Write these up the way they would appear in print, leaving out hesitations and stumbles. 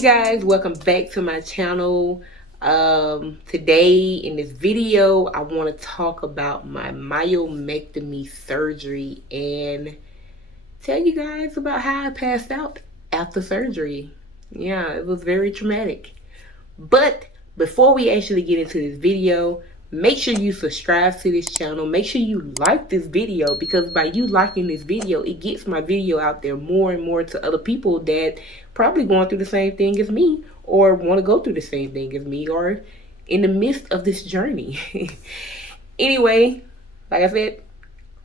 you guys, welcome back to my channel. Today in this video I want to talk about my myomectomy surgery and tell you guys about how I passed out after surgery. Yeah, it was very traumatic. But before we actually get into this video, make sure you subscribe to this channel. Make sure you like this video, because by you liking this video, it gets my video out there more and more to other people that probably going through the same thing as me, or want to go through the same thing as me, or in the midst of this journey. Anyway, like I said,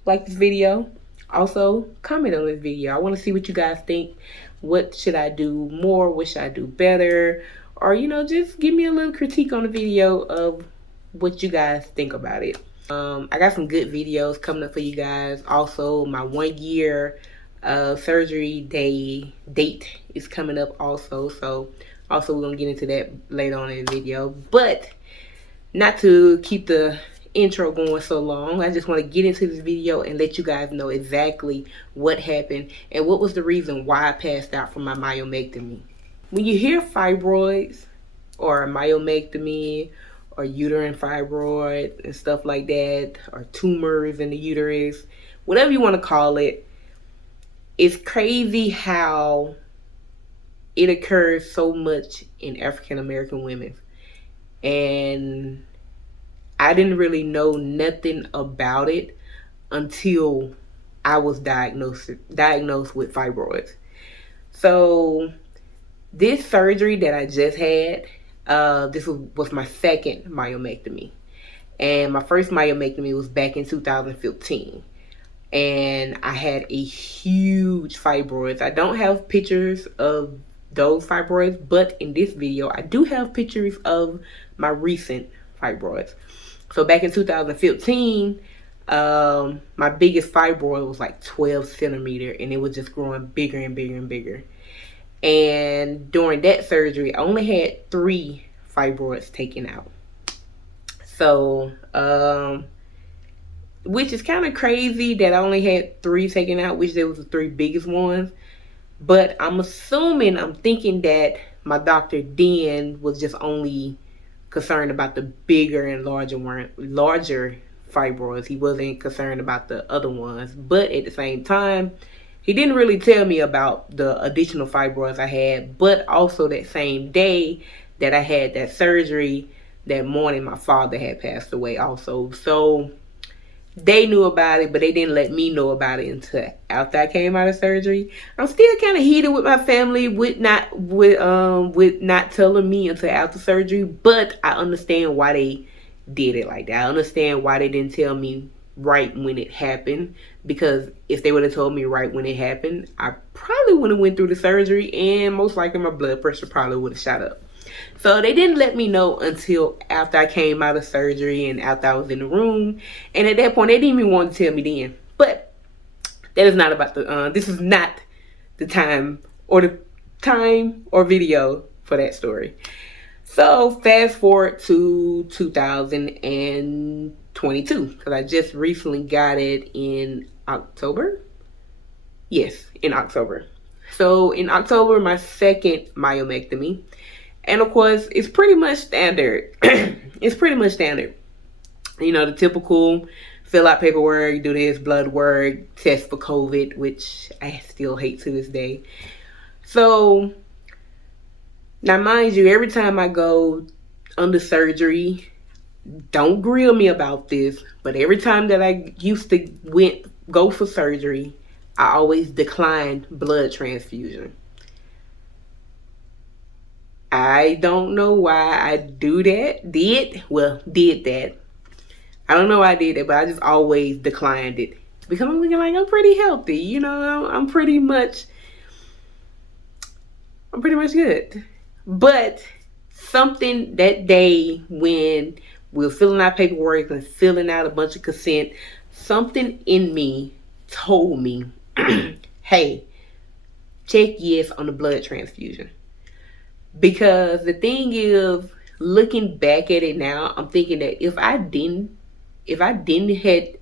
like this video. Also, comment on this video. I want to see what you guys think. What should I do more? What should I do better? Or, you know, just give me a little critique on the video of what you guys think about it. I got some good videos coming up for you guys. Also, my 1 year surgery date is coming up also. So, also we're going to get into that later on in the video. But, not to keep the intro going so long, I just want to get into this video and let you guys know exactly what happened and what was the reason why I passed out from my myomectomy. When you hear fibroids or myomectomy or uterine fibroid and stuff like that, or tumors in the uterus, whatever you want to call it, it's crazy how it occurs so much in African American women. And I didn't really know nothing about it until I was diagnosed with fibroids. So this surgery that I just had, this was my second myomectomy. And my first myomectomy was back in 2015. And I had a huge fibroids. I don't have pictures of those fibroids, but in this video, I do have pictures of my recent fibroids. So back in 2015, my biggest fibroid was like 12 centimeters, and it was just growing bigger and bigger and bigger. And during that surgery, I only had 3 fibroids taken out. So, which is kind of crazy that I only had 3 taken out, which they was the 3 biggest ones. But I'm thinking that my doctor then was just only concerned about the bigger and larger fibroids. He wasn't concerned about the other ones. But at the same time, he didn't really tell me about the additional fibroids I had. But also that same day that I had that surgery, that morning my father had passed away also. So they knew about it, but they didn't let me know about it until after I came out of surgery. I'm still kind of heated with my family with not telling me until after surgery, but I understand why they did it like that. I understand why they didn't tell me right when it happened, because if they would have told me right when it happened, I probably would have went through the surgery, and most likely my blood pressure probably would have shot up. So they didn't let me know until after I came out of surgery and after I was in the room. And at that point, they didn't even want to tell me then. But that is not about this is not the time or video for that story. So fast forward to 2022, because I just recently got it in October. Yes, in October. So in October, my second myomectomy. And of course, it's pretty much standard. It's pretty much standard. You know, the typical fill out paperwork, do this blood work, test for COVID, which I still hate to this day. So, now mind you, every time I go under surgery, don't grill me about this, but every time that I used to go for surgery, I always declined blood transfusion. I don't know why I did that. I don't know why I did that, but I just always declined it. Because I'm looking like I'm pretty healthy, you know, I'm pretty much good. But something that day when we were filling out paperwork and filling out a bunch of consent, something in me told me, hey, check yes on the blood transfusion. Because the thing is, looking back at it now, I'm thinking that if I didn't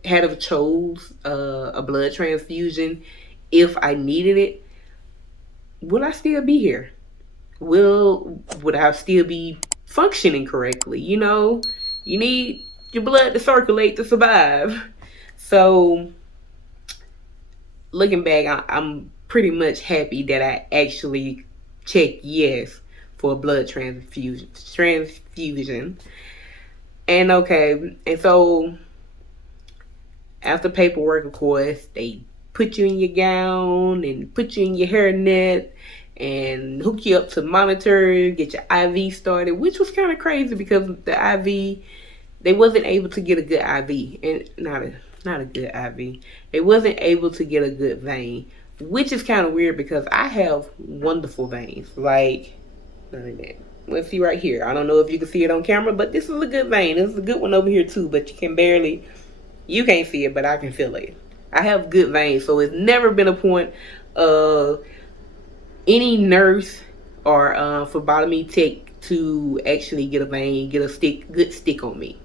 have chose a blood transfusion, if I needed it, will I still be here? would I still be functioning correctly? You know, you need your blood to circulate to survive. So looking back, I'm pretty much happy that I actually checked yes for a blood transfusion. And okay, and so after paperwork, of course, they put you in your gown and put you in your hairnet and hook you up to monitor, get your IV started, which was kind of crazy because the IV, they wasn't able to get a good IV, and not a good IV. They wasn't able to get a good vein, which is kind of weird because I have wonderful veins. Like, none of that. Let's see right here. I don't know if you can see it on camera, but this is a good vein. This is a good one over here too, but you can't see it, but I can feel it. I have good veins, so it's never been a point of any nurse or phlebotomy tech to actually get a vein, get a good stick on me,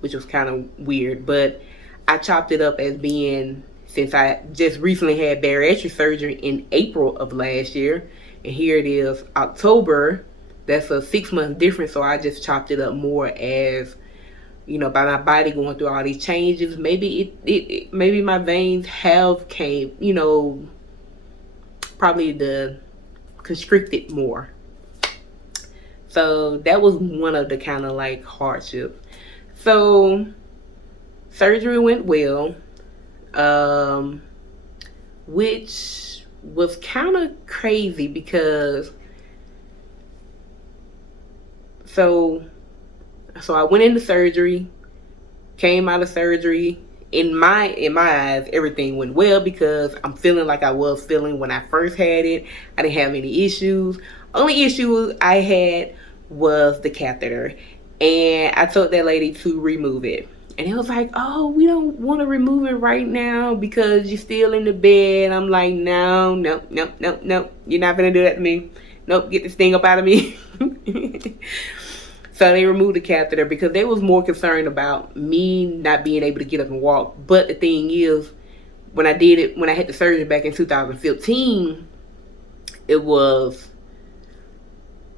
which was kind of weird. But I chopped it up as being, since I just recently had bariatric surgery in April of last year, and here it is October. That's a 6-month difference, so I just chopped it up more as, you know, by my body going through all these changes. Maybe maybe my veins have came, you know, probably the constricted more. So that was one of the kind of like hardships. So surgery went well, which was kind of crazy because so I went into surgery, came out of surgery. In my eyes, everything went well because I'm feeling like I was feeling when I first had it. I didn't have any issues. Only issue I had was the catheter, and I told that lady to remove it. And it was like, oh, we don't want to remove it right now because you're still in the bed. I'm like, no. You're not gonna do that to me. Nope, get this thing up out of me. So they removed the catheter because they was more concerned about me not being able to get up and walk. But the thing is, when I had the surgery back in 2015, it was,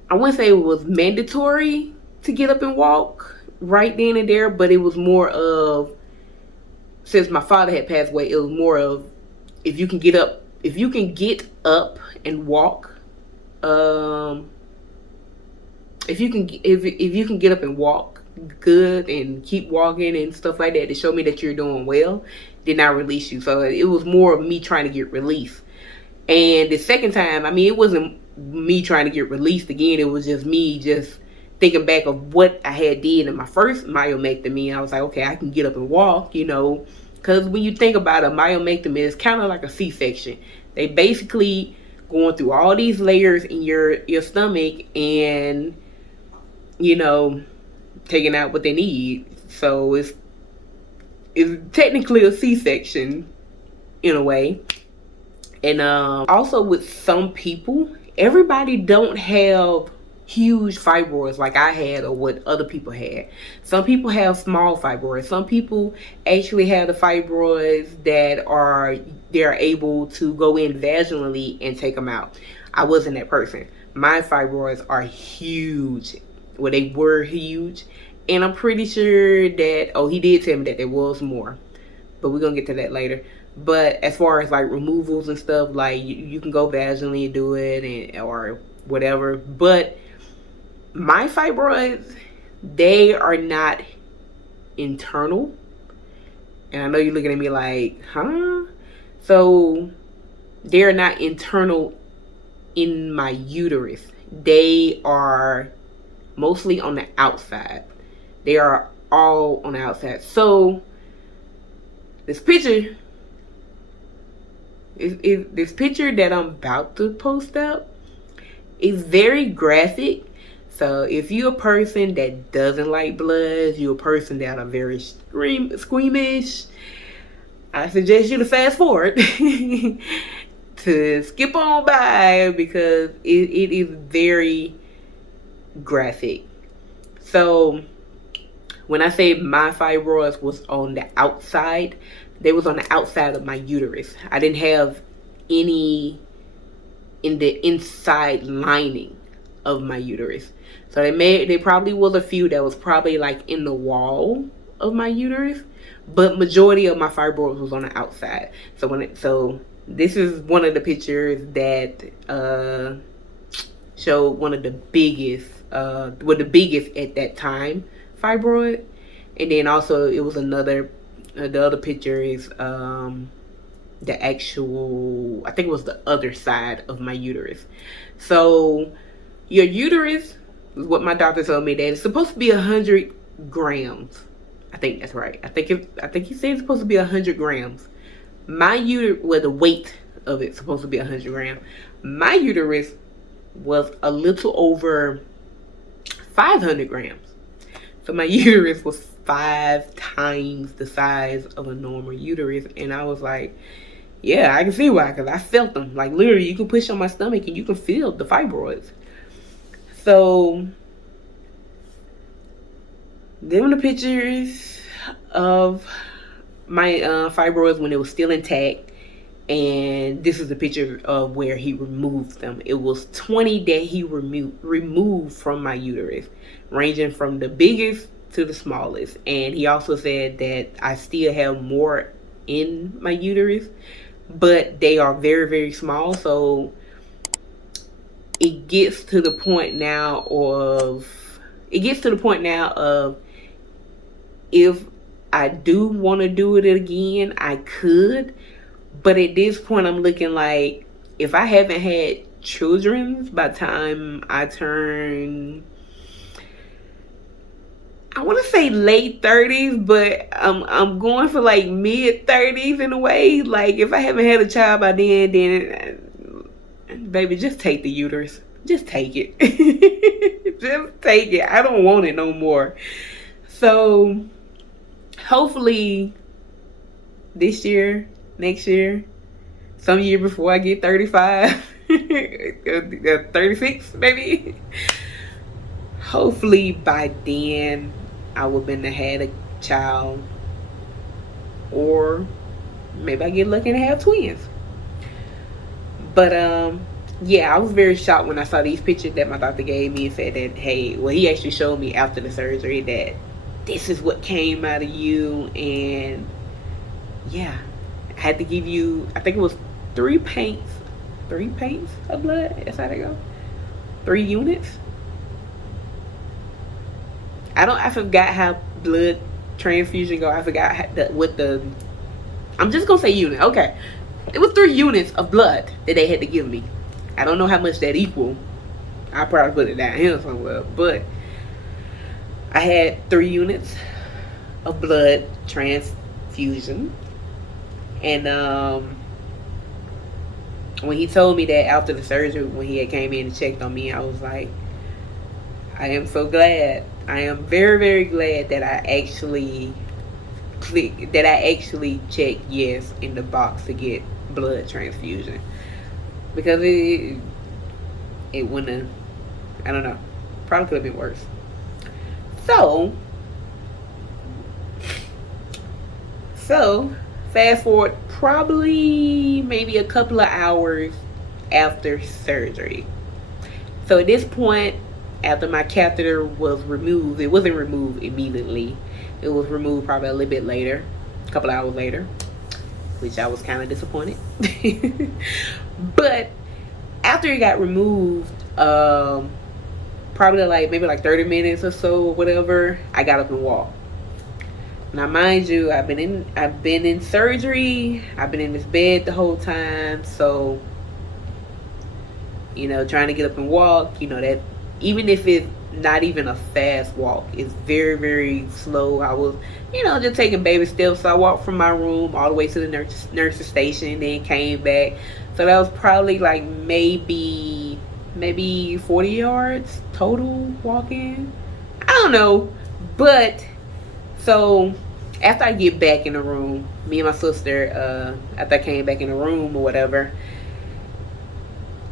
I wouldn't say it was mandatory to get up and walk right then and there, but it was more of, since my father had passed away, it was more of, if you can get up and walk, if you can get up and walk good and keep walking and stuff like that to show me that you're doing well, then I release you. So it was more of me trying to get released. And the second time, I mean, it wasn't me trying to get released again. It was just me just thinking back of what I had did in my first myomectomy. I was like, okay, I can get up and walk, you know, because when you think about a myomectomy, it's kind of like a C-section. They basically going through all these layers in your stomach and, you know, taking out what they need. So it's technically a C-section in a way. And also with some people, everybody don't have huge fibroids like I had or what other people had. Some people have small fibroids. Some people actually have the fibroids that they're able to go in vaginally and take them out. I wasn't that person. My fibroids are huge. Well, they were huge, and I'm pretty sure that, oh, he did tell me that there was more, but we're gonna get to that later. But as far as like removals and stuff, like you can go vaginally and do it, or whatever. But my fibroids, they are not internal, and I know you're looking at me like, huh? So they're not internal in my uterus. They are mostly on the outside. They are all on the outside. So this picture that I'm about to post up is very graphic. So if you're a person that doesn't like blood, you're a person that are very squeamish, I suggest you to fast forward to skip on by because it is very graphic. So when I say my fibroids was on the outside, they was on the outside of my uterus. I didn't have any in the inside lining of my uterus. So they probably was a few that was probably like in the wall of my uterus, but majority of my fibroids was on the outside. So this is one of the pictures that showed one of the biggest, the biggest at that time fibroid, and then also it was another. The other picture is the actual, I think it was the other side of my uterus. So your uterus is what my doctor told me, that it's supposed to be 100 grams. I think that's right. I think he said it's supposed to be 100 grams. My uterus, well, the weight of it's supposed to be 100 grams. My uterus was a little over 500 grams. So my uterus was 5 times the size of a normal uterus. And I was like, yeah, I can see why, because I felt them. Like, literally, you can push on my stomach and you can feel the fibroids. So, them are the pictures of my fibroids when it was still intact. And this is a picture of where he removed them. It was 20 that he removed from my uterus, ranging from the biggest to the smallest. And he also said that I still have more in my uterus, but they are very, very small. So it gets to the point now of if I do want to do it again, I could. But at this point, I'm looking like, if I haven't had children by the time I turn, I want to say late 30s, but I'm going for like mid 30s in a way. Like, if I haven't had a child by then baby, just take the uterus. Just take it. Just take it. I don't want it no more. So hopefully this year, next year, some year before I get 35, 36 maybe. Hopefully by then I would have been had a child, or maybe I get lucky and have twins. But yeah, I was very shocked when I saw these pictures that my doctor gave me and said that, hey, well, he actually showed me after the surgery that this is what came out of you. And yeah, I had to give you, I think it was 3 pints of blood. That's how they go. 3 units. I forgot how blood transfusion go. I forgot I'm just gonna say unit. Okay, it was 3 units of blood that they had to give me. I don't know how much that equal. I probably put it down here somewhere, but I had 3 units of blood transfusion. And when he told me that after the surgery, when he had came in and checked on me, I was like, I am so glad. I am very, very glad that I actually checked yes in the box to get blood transfusion, because it wouldn't have, I don't know, probably could have been worse. So fast forward probably maybe a couple of hours after surgery. So at this point, after my catheter was removed, it wasn't removed immediately. It was removed probably a little bit later, a couple of hours later, which I was kind of disappointed. But after it got removed, probably maybe 30 minutes or so or whatever, I got up and walked. Now, mind you, I've been in surgery. I've been in this bed the whole time. So, trying to get up and walk, that even if it's not even a fast walk, it's very, very slow. I was, just taking baby steps. So I walked from my room all the way to the nurse's station, then came back. So that was probably maybe 40 yards total walking. I don't know. But so after I get back in the room, me and my sister, after I came back in the room or whatever,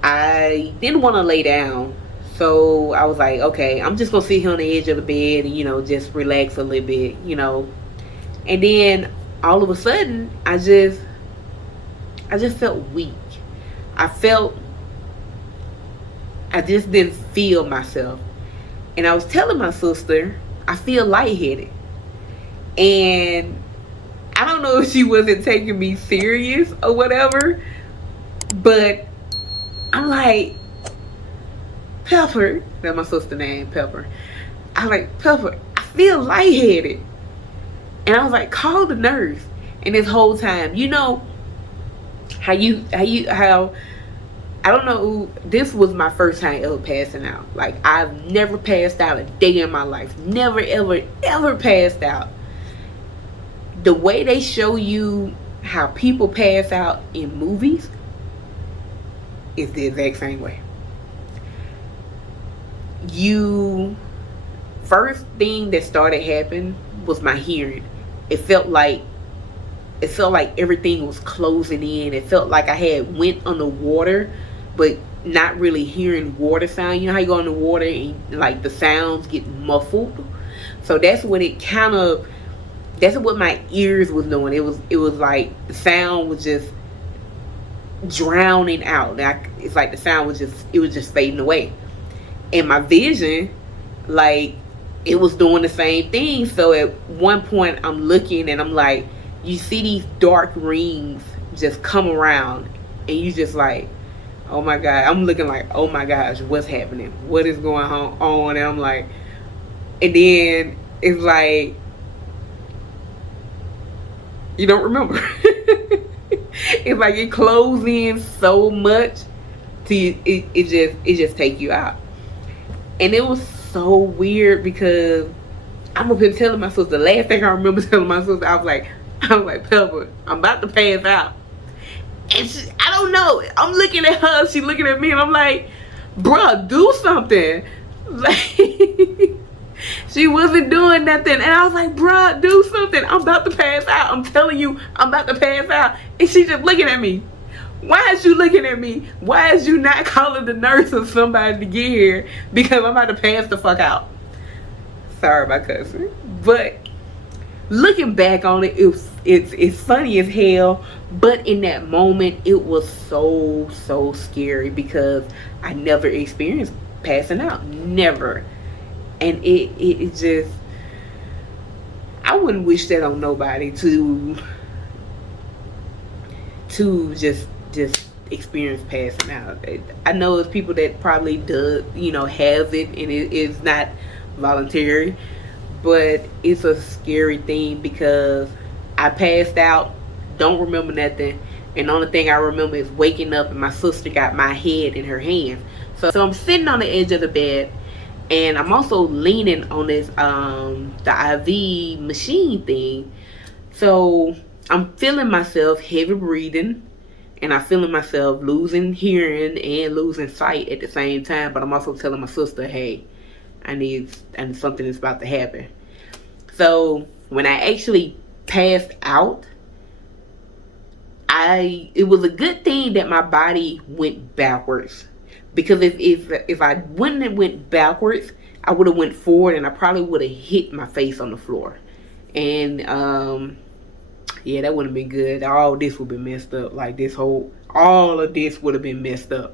I didn't want to lay down. So I was like, okay, I'm just going to sit here on the edge of the bed and, just relax a little bit, And then all of a sudden, I just felt weak. I felt I just didn't feel myself. And I was telling my sister, I feel lightheaded. And I don't know if she wasn't taking me serious or whatever, but I'm like, Pepper, that's my sister's name, Pepper. I was like, Pepper, I feel lightheaded. And I was like, call the nurse. And this whole time, you know how I don't know, this was my first time ever passing out. Like, I've never passed out a day in my life. Never, ever, ever passed out. The way they show you how people pass out in movies is the exact same way. First thing that started happening was my hearing. It felt like everything was closing in. It felt like I had went underwater, but not really hearing water sound. You know how you go in the water and like the sounds get muffled? So that's what my ears was doing. It was like the sound was just drowning out. It's like the sound was just fading away. And my vision, like, it was doing the same thing. So at one point I'm looking and I'm like, you see these dark rings just come around and you just like, oh my God. I'm looking like, oh my gosh, what's happening? What is going on? And I'm like, and then it's like, you don't remember. It's like it closes in so much till it just take you out. And it was so weird because I'm up here telling my sister, the last thing I remember telling my sister, I was like, Pepper, I'm about to pass out. And I don't know, I'm looking at her, she's looking at me, and I'm like, bruh, do something. Like, she wasn't doing nothing. And I was like, bruh, do something. I'm about to pass out. I'm telling you, I'm about to pass out. And she's just looking at me. Why is you looking at me? Why is you not calling the nurse or somebody to get here? Because I'm about to pass the fuck out. Sorry, my cousin. But looking back on it, it's funny as hell. But in that moment, it was so scary because I never experienced passing out. Never. And it just, I wouldn't wish that on nobody to just experience passing out. I know it's people that probably does, has it, and it is not voluntary, but it's a scary thing because I passed out, don't remember nothing, and the only thing I remember is waking up and my sister got my head in her hand. So I'm sitting on the edge of the bed, and I'm also leaning on this the IV machine thing. So I'm feeling myself heavy breathing, and I'm feeling myself losing hearing and losing sight at the same time. But I'm also telling my sister, hey, I need something that's about to happen. So when I actually passed out, it was a good thing that my body went backwards. Because if I wouldn't have went backwards, I would have went forward and I probably would have hit my face on the floor. And yeah, that wouldn't have been good. All this would have been messed up. Like all of this would have been messed up.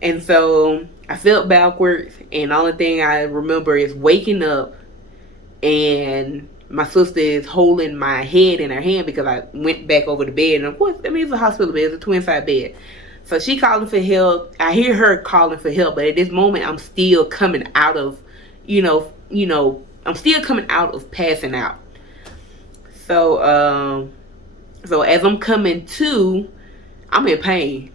And so I felt backwards, and the only thing I remember is waking up and my sister is holding my head in her hand because I went back over the bed. And of course, I mean, it's a hospital bed, it's a twin side bed. So she calling for help. I hear her calling for help, but at this moment, I'm still coming out of, I'm still coming out of passing out. So, so as I'm coming to, I'm in pain.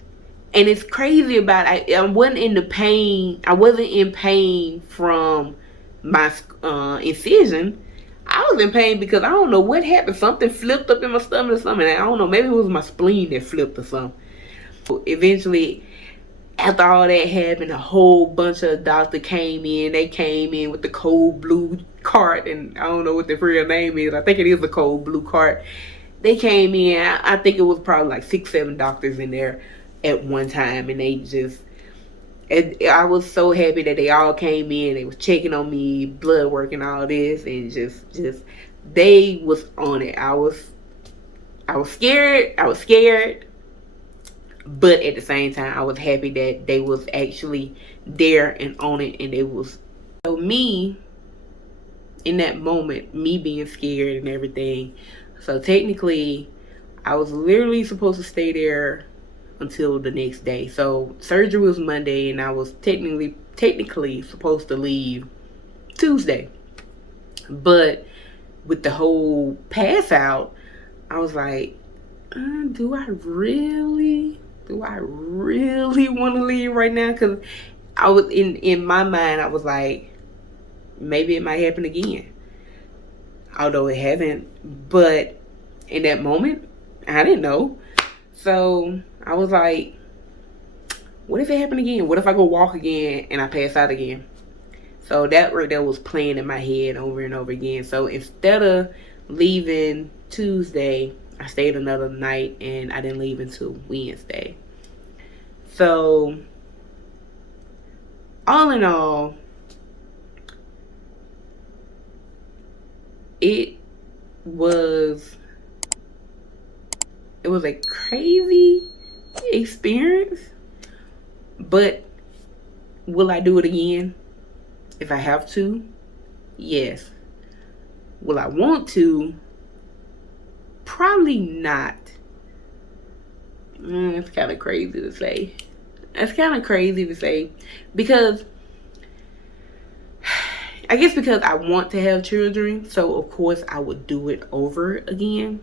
And it's crazy about I wasn't in the pain. I wasn't in pain from my incision. I was in pain because I don't know what happened. Something flipped up in my stomach or something. I don't know. Maybe it was my spleen that flipped or something. So eventually, after all that happened, a whole bunch of doctors came in. They came in with the cold blue cart, and I don't know what the real name is. I think it is a cold blue cart. They came in. I think it was probably like 6-7 doctors in there at one time, and they just, and I was so happy that they all came in. They was checking on me, blood work and all this, and just they was on it. I was scared. But at the same time, I was happy that they was actually there and on it, and it was, so me in that moment, me being scared and everything. So technically, I was literally supposed to stay there until the next day. So surgery was Monday, and I was technically supposed to leave Tuesday. But with the whole pass out, I was like, do I really want to leave right now? Because I was in my mind, I was like, maybe it might happen again, although it haven't. But in that moment, I didn't know. So I was like, what if it happened again? What if I go walk again and I pass out again? So that was playing in my head over and over again. So instead of leaving Tuesday, I stayed another night, and I didn't leave until Wednesday. So all in all, it was a crazy experience. But will I do it again if I have to? Yes. Will I want to? Probably not. It's kind of crazy to say. Because I guess because I want to have children, so of course I would do it over again.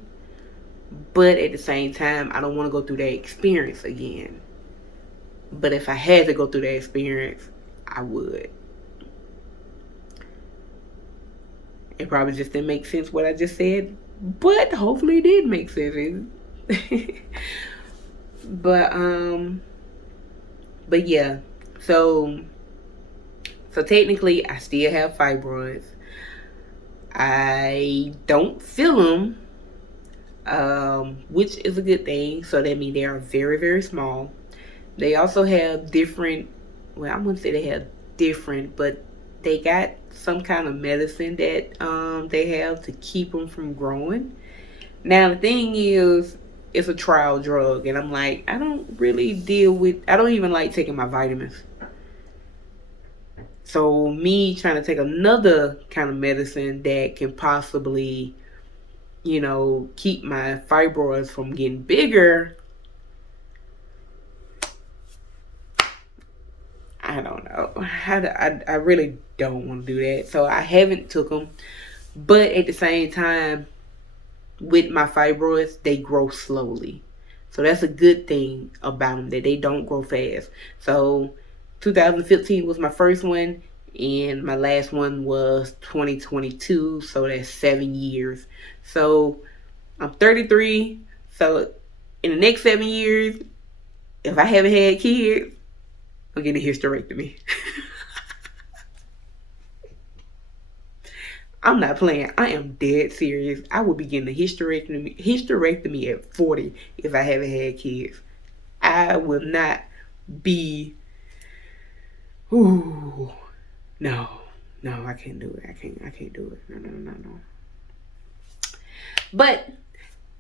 But at the same time, I don't want to go through that experience again. But if I had to go through that experience, I would. It probably just didn't make sense what I just said, but hopefully it did make sense. But yeah, so technically I still have fibroids. I don't feel them, which is a good thing. So that means they are very, very small. They also have different, well, I wouldn't say they have different, but they got some kind of medicine that they have to keep them from growing. Now the thing is, it's a trial drug, and I'm like, I don't even like taking my vitamins. So me trying to take another kind of medicine that can possibly, keep my fibroids from getting bigger, I don't know. I really don't want to do that. So I haven't took them. But at the same time, with my fibroids, they grow slowly. So that's a good thing about them, that they don't grow fast. So 2015 was my first one, and my last one was 2022. So that's 7 years. So I'm 33. So in the next 7 years, if I haven't had kids, I'm getting a hysterectomy. I'm not playing. I am dead serious. I will be getting a hysterectomy at 40 if I haven't had kids. I will not be. Ooh, no, I can't do it. I can't do it. No. But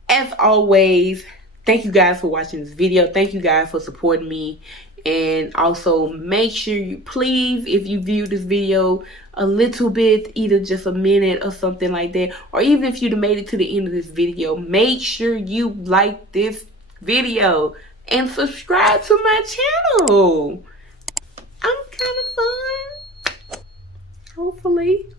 as always, thank you guys for watching this video. Thank you guys for supporting me. And also make sure you, please, if you view this video a little bit, either just a minute or something like that, or even if you've made it to the end of this video, make sure you like this video and subscribe to my channel. I'm kind of fun, hopefully.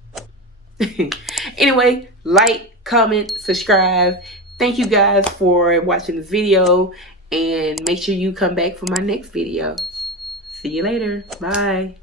Anyway, like, comment, subscribe. Thank you guys for watching this video, and make sure you come back for my next video. See you later. Bye.